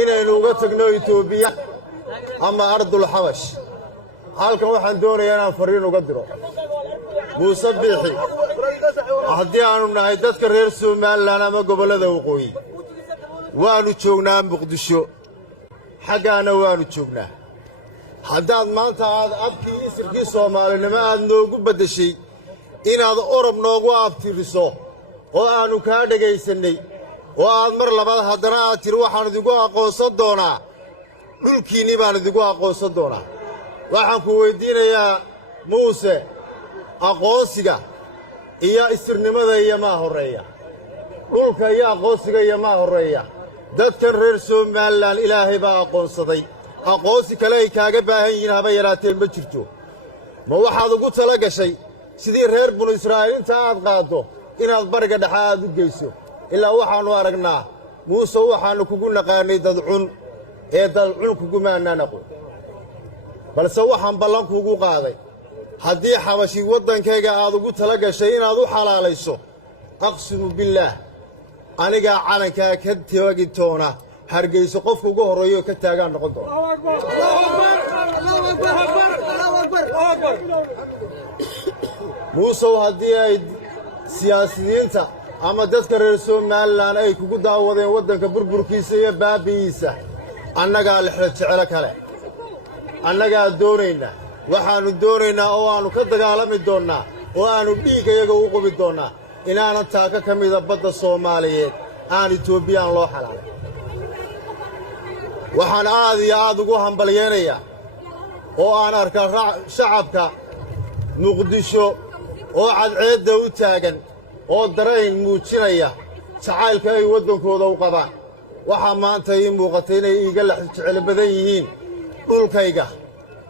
inaynu uga tagno Itoobiya ama ardul Xabash halkan waxaan doonayaa inaan fariin uga diro Muuse Biixi haddii aanu nahay dadka reer Soomaaliland ama gobolada waqooyi waanu joognaa Muqdisho xagaana waanu joognaa haddaad maanta aad abkii isirkii Soomaalinimo aad noogu badashay inaad orab noogu abtiriso oo aanu kaa dhagaysanay oo aad mar labaad haddana aad tiri waxaan idigu aqoonsan doonaa dhulkiinni baan idigu aqoonsan doonaa waxaan ku weydiinayaa Muuse aqoonsiga iyo isirnimada iyo ma horeeya dhulka iyo aqoonsiga iyo ma horeeya dadkan reer Soomaaliland Ilaahay baa aqoonsaday aqoonsi kale ay kaaga baahan yihiin haba yaraatee ma jirto ma waxaad ugu tala gashay sidii reer banu Israa'iil inta aad qaado inaad bariga dhexe aad u geyso ilaa waxaanu aragnaa Muuse waxaanu kugu naqaanay dadcun ee dadcun kugu maananaqo balse waxaan ballan kugu qaaday haddii Xabashi waddankayga aad ugu tala gashay inaad u xalaalayso aqsimu billaah aniga calanka ka taagi doona Hargeysa qofka ugu horeeyo ka taagan noqon doona Muuse haddii ay siyaasiyiinta ama dadka reer Soomaaliland ay kugu daawadeen waddanka burburkiisa iyo baabiisa annaga la jecel kale annaga doonayna waxaanu doonaynaa oo aanu ka dagaalami doonaa oo aanu dhiigayaga u qubi doonaa inaana taaka ka mid ah badda Soomaaliyeed aan Itoobiyaan loo xalaalay waxaan aad iyo aad ugu hambalyeeynaa oo aan arkaa shacabka Muqdisho oo cadceedda u taagan oo dareen muujinaya jacaylka ay waddankooda u qabaan waxa maanta ii muuqatay inay iiga la jecel badan yihiin dhulkayga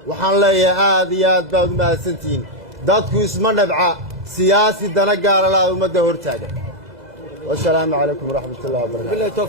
waxaan leeyahay aad iyo aad baad u mahadsantihiin dadku isma nabca siyaasi dana gaar ah ummadda hortaagan والسلام عليكم ورحمة الله وبركاته.